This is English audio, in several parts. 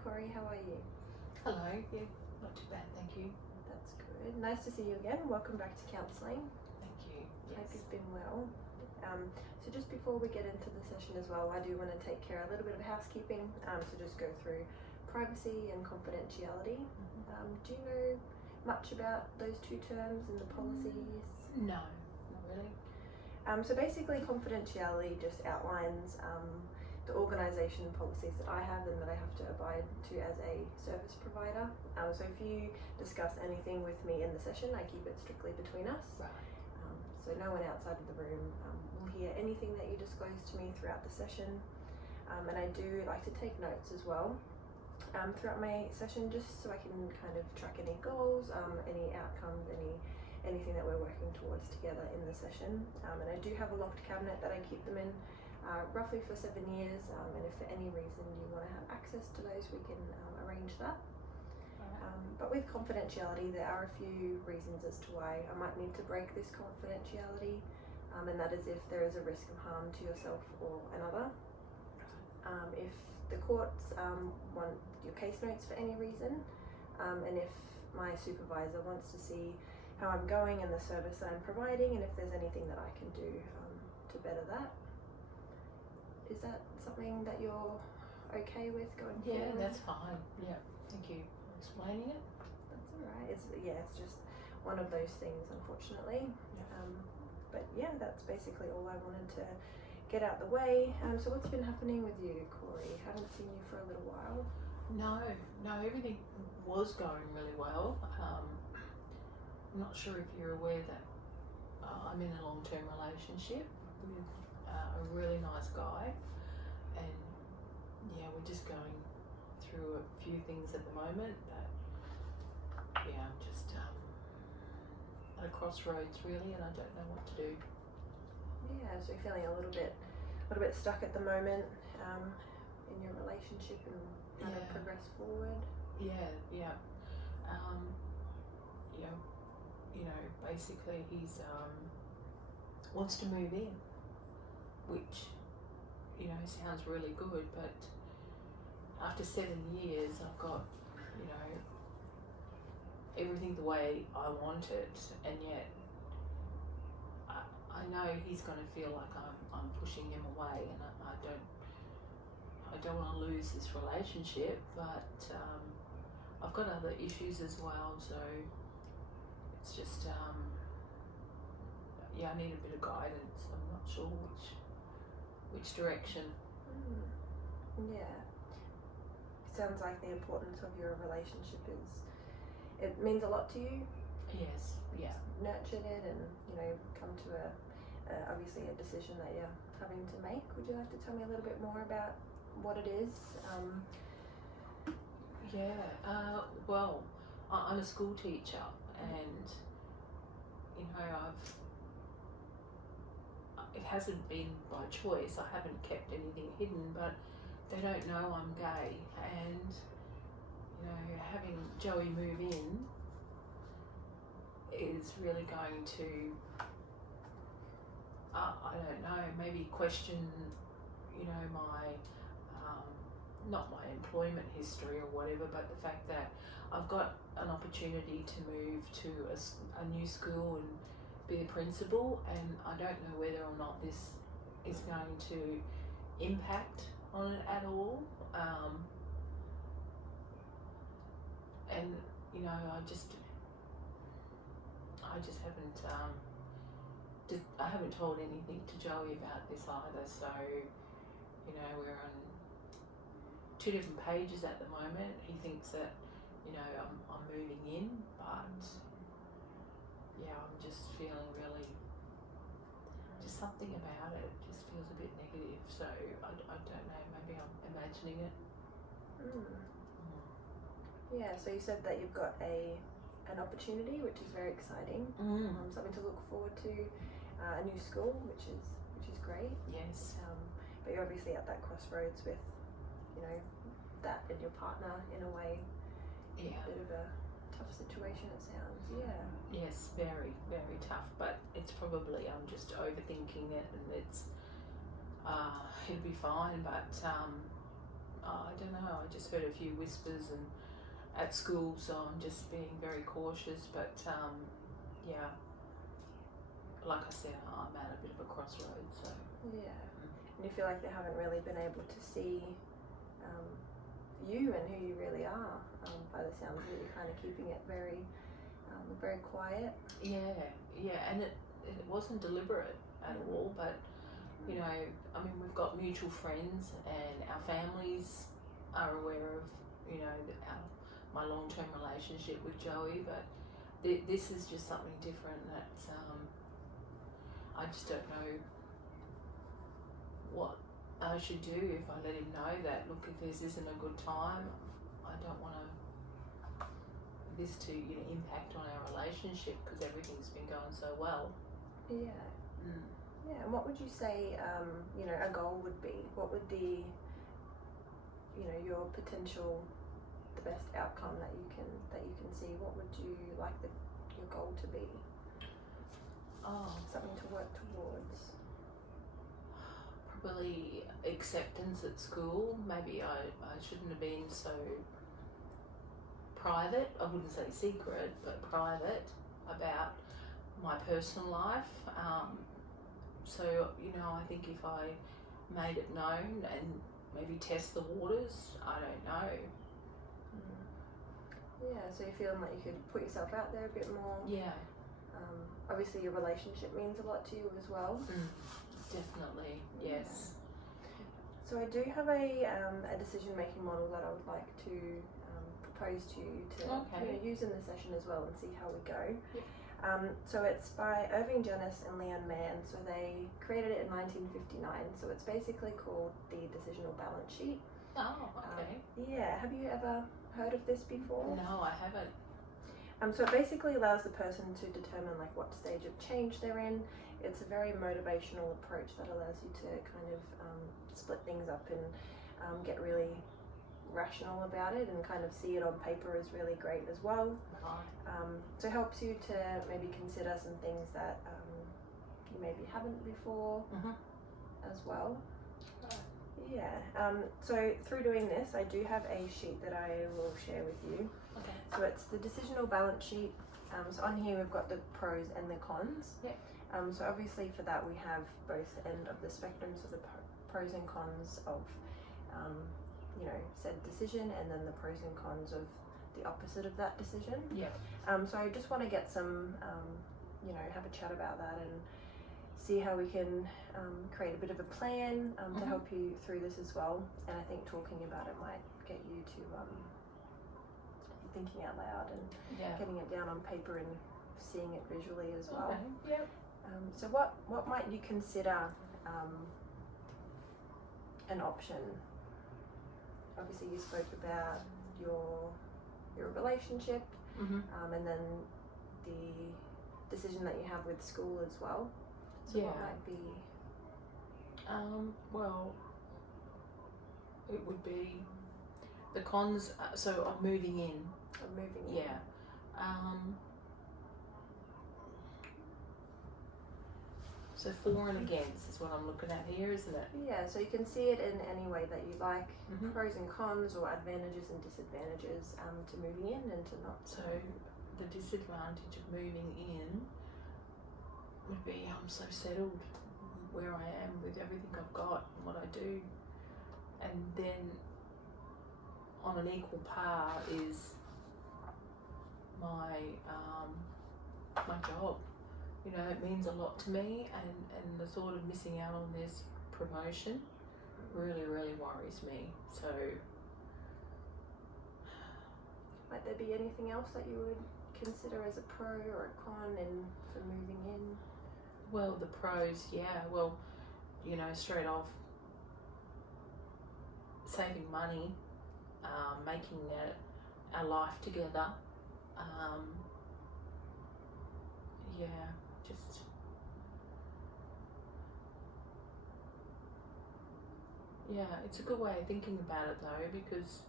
Cory, how are you? Hello, yeah, not too bad, thank you. That's good. Nice to see you again. Welcome back to counselling. Thank you. Hope Yes. you've been well. So just before we get into the session as well, I do want to take care of a little bit of housekeeping. So just go through privacy and confidentiality. Do you know much about those two terms and the policies? No, not really. So basically confidentiality just outlines the organisation policies that I have and that I have to abide to as a service provider. So if you discuss anything with me in the session, I keep it strictly between us. Right. So no one outside of the room will hear anything that you disclose to me throughout the session. And I do like to take notes as well throughout my session, just so I can kind of track any goals, any outcomes, anything that we're working towards together in the session. And I do have a locked cabinet that I keep them in roughly for 7 years, and if for any reason you want to have access to those, we can arrange that. But with confidentiality, there are a few reasons as to why I might need to break this confidentiality, and that is if there is a risk of harm to yourself or another. If the courts want your case notes for any reason, and if my supervisor wants to see how I'm going and the service that I'm providing, and if there's anything that I can do to better that. Is that something that you're okay with going forward? Yeah, that's fine. Yeah, thank you for explaining it. That's alright. It's just one of those things, unfortunately. Yeah. But yeah, that's basically all I wanted to get out the way. So what's been happening with you, Cory? Haven't seen you for a little while. No, everything was going really well. I'm not sure if you're aware that I'm in a long-term relationship with a really nice guy, and yeah, we're just going through a few things at the moment, but yeah, I'm just at a crossroads really, and I don't know what to do. Yeah, so you're feeling a little bit stuck at the moment in your relationship and how to progress forward. Yeah. Basically he's wants to move in, which sounds really good, but after 7 years I've got everything the way I want it, and yet I know he's going to feel like I'm pushing him away, and I don't want to lose this relationship, but I've got other issues as well, so it's just I need a bit of guidance. I'm not sure which direction. Yeah, it sounds like the importance of your relationship it means a lot to you. Yes. Yeah. Nurtured it, and come to obviously a decision that you're having to make. Would you like to tell me a little bit more about what it is? Well, I'm a school teacher, and it hasn't been by choice. I haven't kept anything hidden, but they don't know I'm gay, and having Joey move in is really going to I don't know, maybe question my not my employment history or whatever, but the fact that I've got an opportunity to move to a new school and be a principal, and I don't know whether or not this is going to impact on it at all. And I just haven't I haven't told anything to Joey about this either, so we're on 2 different pages at the moment. He thinks that I'm moving in, but yeah, I'm just feeling really, just something about it just feels a bit negative, so I don't know, maybe I'm imagining it. Yeah, so you said that you've got an opportunity, which is very exciting. Something to look forward to, a new school, which is great. Yes. But you're obviously at that crossroads with that and your partner in a way. Yeah. A bit of a tough situation, it sounds. Yeah. Yes, very, very tough, but it's probably I'm just overthinking it, and it's it'll be fine, but I don't know. I just heard a few whispers and at school, so I'm just being very cautious. But yeah, like I said, I'm at a bit of a crossroads. So Yeah. And you feel like they haven't really been able to see you and who you really are. By the sounds of it, you're kind of keeping it very, very quiet. yeah, and it wasn't deliberate at all. But you know, I mean, we've got mutual friends, and our families are aware of my long-term relationship with Joey. But this is just something different that I just don't know what I should do if I let him know that, look, if this isn't a good time, I don't want this to impact on our relationship because everything's been going so well. Yeah. Yeah. And what would you say a goal would be? What would the your potential, the best outcome that you can see? What would you like your goal to be? Something to work towards. Probably acceptance at school. Maybe I shouldn't have been so private. I wouldn't say secret, but private about my personal life. So I think if I made it known and maybe test the waters, I don't know. Yeah, so you're feeling like you could put yourself out there a bit more. Yeah. Obviously your relationship means a lot to you as well. Definitely, yes. So I do have a decision-making model that I would like to propose to you to use in the session as well and see how we go. Yep. So it's by Irving Janis and Leanne Mann. So they created it in 1959. So it's basically called the decisional balance sheet. Oh, okay. Yeah. Have you ever heard of this before? No, I haven't. So it basically allows the person to determine like what stage of change they're in. It's a very motivational approach that allows you to kind of split things up and get really rational about it, and kind of see it on paper is really great as well. So it helps you to maybe consider some things that you maybe haven't before as well. Yeah. So through doing this, I do have a sheet that I will share with you. Okay. So it's the decisional balance sheet. So on here we've got the pros and the cons. Yep. So obviously for that we have both end of the spectrum, so the pros and cons of said decision, and then the pros and cons of the opposite of that decision. Yeah. So I just want to get some, have a chat about that and see how we can create a bit of a plan to help you through this as well. And I think talking about it might get you to thinking out loud and getting it down on paper and seeing it visually as well. Okay. Yep. So what might you consider an option? Obviously you spoke about your relationship, and then the decision that you have with school as well. So what might be? Well, it would be the cons. So of moving in. Yeah. So for and against is what I'm looking at here, isn't it? Yeah, so you can see it in any way that you like, pros and cons or advantages and disadvantages to moving in and to not. So the disadvantage of moving in would be I'm so settled where I am with everything I've got and what I do. And then on an equal par is my my job. It means a lot to me, and the thought of missing out on this promotion really, really worries me. So might there be anything else that you would consider as a pro or a con for moving in? Well, the pros, well, straight off, saving money, making our life together, it's a good way of thinking about it though, because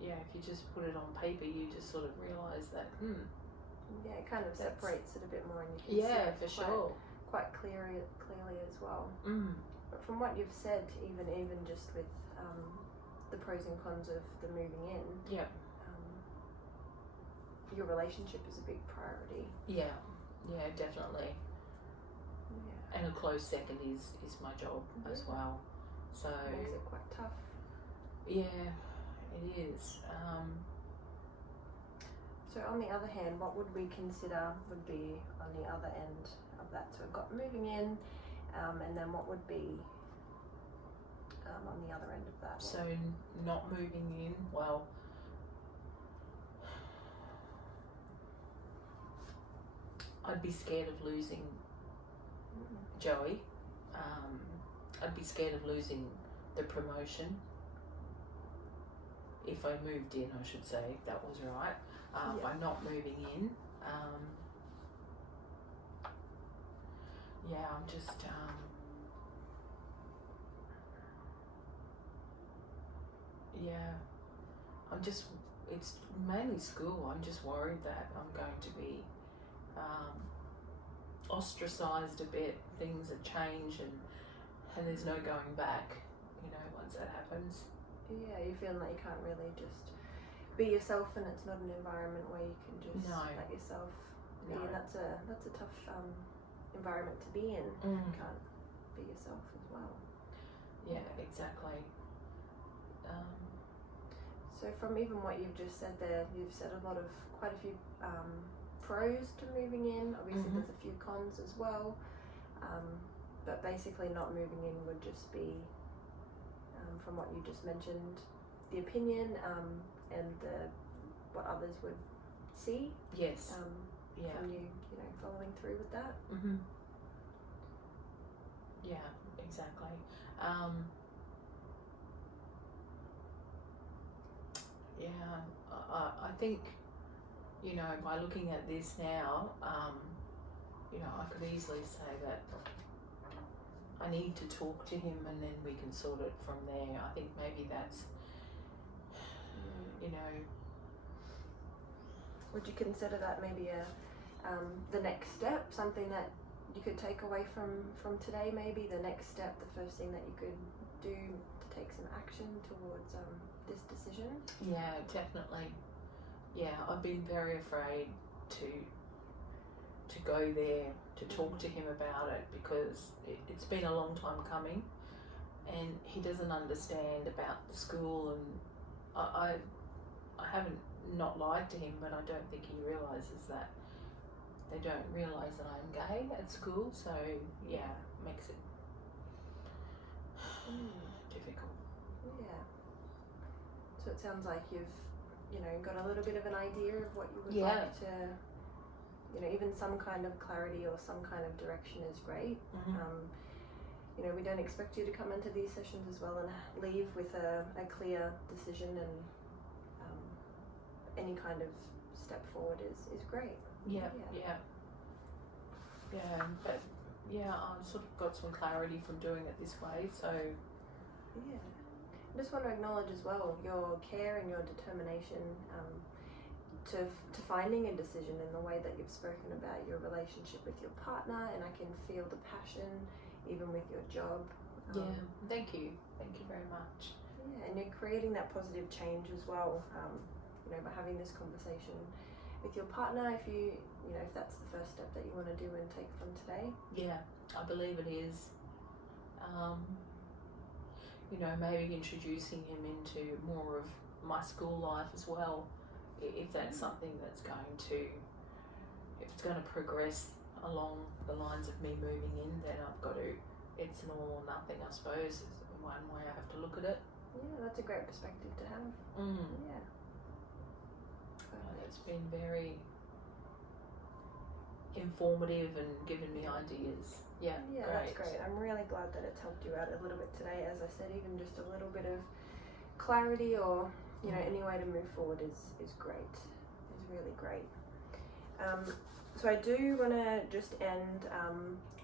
if you just put it on paper, you just sort of realise that it kind of separates it a bit more, and you can see it sure, quite clearly as well. But from what you've said, even just with the pros and cons of the moving in, Yeah. Your relationship is a big priority. Yeah, definitely. Yeah. And a close second is my job as well. So Makes it quite tough. yeah, it is. So on the other hand, what would we consider would be on the other end of that? So we've got moving in, and then what would be on the other end of that? So not moving in, well, I'd be scared of losing Joey. I'd be scared of losing the promotion. If I moved in, I should say, that was right. By not moving in, I'm just it's mainly school. I'm just worried that I'm going to be ostracised a bit. Things are change and there's no going back, once that happens. Yeah, you feel like you can't really just be yourself, and it's not an environment where you can just let yourself be. And that's a tough environment to be in. You can't be yourself as well. Yeah, exactly. So from even what you've just said there, you've said quite a few pros to moving in. Obviously there's a few cons as well, but basically not moving in would just be, from what you just mentioned, the opinion and what others would see. Yes. From you following through with that. Yeah, exactly. I think, by looking at this now, I could easily say that I need to talk to him and then we can sort it from there. I think maybe that's, Would you consider that maybe the next step, something that you could take away from today, maybe the next step, the first thing that you could do to take some action towards this decision? Yeah, definitely. Yeah, I've been very afraid to go there, to talk to him about it, because it's been a long time coming and he doesn't understand about the school, and I haven't not lied to him, but I don't think he realises that they don't realise that I'm gay at school, so yeah, makes it difficult. Yeah. So it sounds like you've got a little bit of an idea of what you would like to, even some kind of clarity or some kind of direction is great. We don't expect you to come into these sessions as well and leave with a clear decision, and any kind of step forward is great. But I've sort of got some clarity from doing it this way, so I just want to acknowledge as well your care and your determination to finding a decision in the way that you've spoken about your relationship with your partner, and I can feel the passion even with your job. Thank you very much. And you're creating that positive change as well, by having this conversation with your partner, if if that's the first step that you want to do and take from today. Yeah, I believe it is. Maybe introducing him into more of my school life as well, if that's something that's if it's going to progress along the lines of me moving in, then it's an all or nothing, I suppose, is one way I have to look at it. Yeah, that's a great perspective to have. Yeah. It's been very informative and given me ideas. Yeah, great. That's great. I'm really glad that it's helped you out a little bit today. As I said, even just a little bit of clarity or any way to move forward is great. Is really great. So I do want to just end.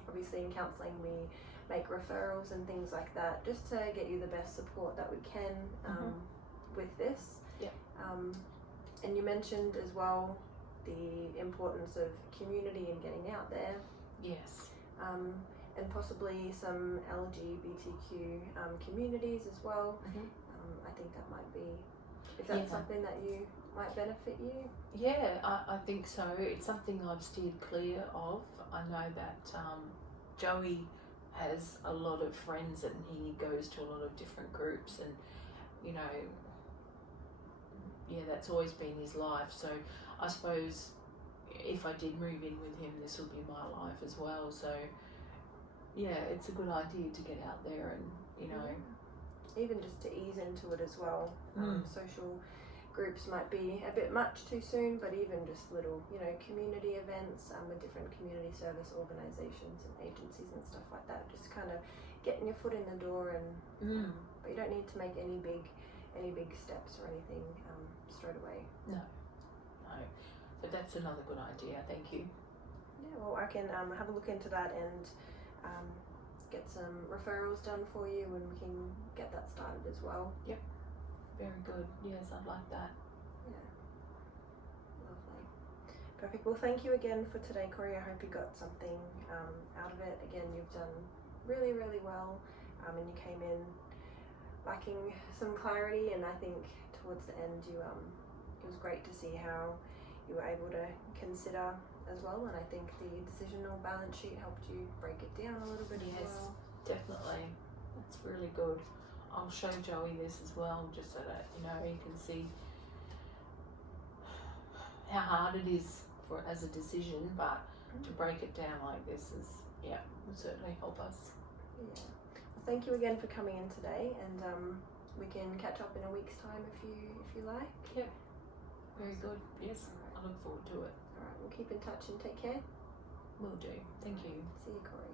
Obviously, in counselling, we make referrals and things like that, just to get you the best support that we can with this. Yeah. And you mentioned as well the importance of community and getting out there. Yes. And possibly some LGBTQ communities as well. I think that might be, if that's something that you might benefit you. Yeah, I think so. It's something I've steered clear of. I know that Joey has a lot of friends and he goes to a lot of different groups, and you know, yeah, that's always been his life. So I suppose if I did move in with him, this would be my life as well. So yeah, it's a good idea to get out there and, you know. Even just to ease into it as well. Social groups might be a bit much too soon, but even just little, you know, community events with different community service organisations and agencies and stuff like that. Just kind of getting your foot in the door, and but you don't need to make any big steps or anything straight away. No. So that's another good idea. Thank you. Yeah, well, I can have a look into that and get some referrals done for you, and we can get that started as well. Yep. Very good. Yes, I'd like that. Yeah. Lovely. Perfect. Well, thank you again for today, Cory. I hope you got something out of it. Again, you've done really, really well, and you came in lacking some clarity, and I think towards the end it was great to see how you were able to consider as well, and I think the decisional balance sheet helped you break it down a little bit as well. Definitely. That's really good. I'll show Joey this as well, just so that, you know, he can see how hard it is as a decision, but to break it down like this will certainly help us. Yeah. Well, thank you again for coming in today, and we can catch up in a week's time if you like. Yep. Very good. Yes. All right. I look forward to it. All right. We'll keep in touch and take care. Will do. Thank you. See you, Cory.